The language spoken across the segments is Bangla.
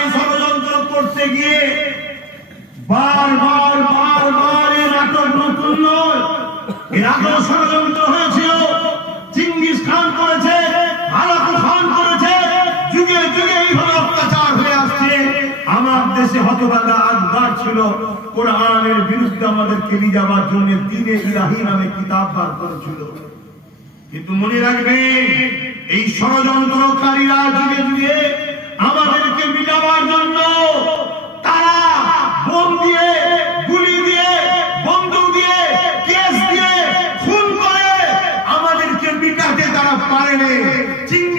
এই ষড়যন্ত্র করতে গিয়ে বারবার বারবার এই নাটক নতুন নয়। এর আগেও ষড়যন্ত্র হয়েছিল। চিঙ্গিস খান করেছে হালাকু খান করেছে, যুগে যুগে এইভাবে অত্যাচার হয়ে আসছে। আমার দেশে হতভাগা আকবর ছিল। কোরআনের বিরুদ্ধে আমাদেরকে নিয়ে যাওয়ার জন্য দিনে ইলাহি নামে কিতাব বার করেছিল। কিন্তু মনে রাখবেন, এই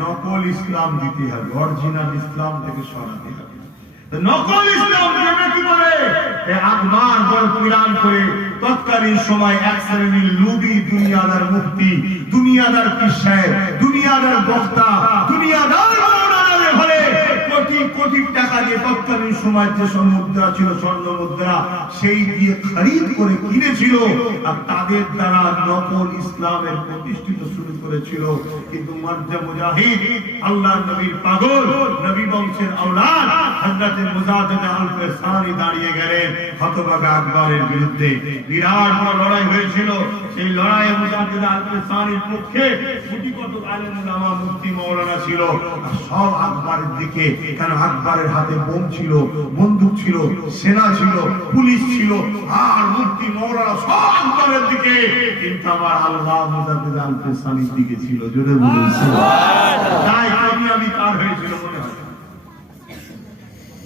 নকল ইসলাম দিতে হবে, অরিজিনাল ইসলাম থেকে সরাতে হবে। সময় এক শ্রেণির লুবি দুনিয়াদার মুক্তি দুনিয়াদার দুনিয়াদার বক্তা, দুনিয়াদার হলে কোটি কোটি দিয়ে তৎকালীন সময় যে সব মুদ্রা ছিল স্বর্ণ মুদ্রা সেই দিয়ে খরিদ করে কিনেছিল আর তাদের দ্বারা নকল ইসলামের প্রতিষ্ঠিত শুরু করেছিল। কিন্তু মর্জা মুজাহিদ আল্লাহ নবীর পাগল, নবী বংশের আওলাদ হযরতে মুজাহিদ আল সানি দাঁড়িয়ে গেলেন হতভাগা আকবরের বিরুদ্ধে। বিরাট বড় লড়াই হয়েছিল। সেই লড়াইয়ে মুজাহিদ আল সানির পক্ষে কোটি কত মুফতি মাওলানা ছিল। সব আকবরের দিকে কারণ আকবরের হাতে বোম ছিল, বন্দুক ছিল, সেনা ছিল, পুলিশ ছিল, আর মুফতি মাওলানা সব আকবরের দিকে। কিন্তু আমার আল্লাহ মুজাহিদ সানির দিকে ছিল। জোরে বলুন, সুবহানাল্লাহ। তাই আমি আমি কার হয়েছিল মনে হয়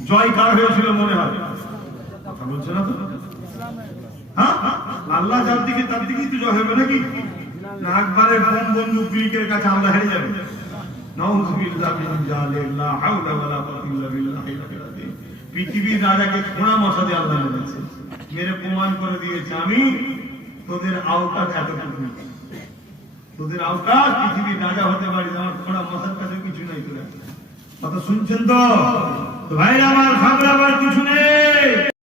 জয় কার হয়েছিল মনে হয়? কথা বলছে না তো? হ্যাঁ? আল্লাহ যার দিকে, তার দিকেই তো জয় হবে নাকি? কাছে হেরে যাবে। আমি তোদের আওকাত পৃথিবীর হতে পারি আমার খোঁড়া মশার কাছে কিছু নাই তোরা। কথা শুনছেন তো? ভাইরা আমার খাবরাবার কিছু নেই।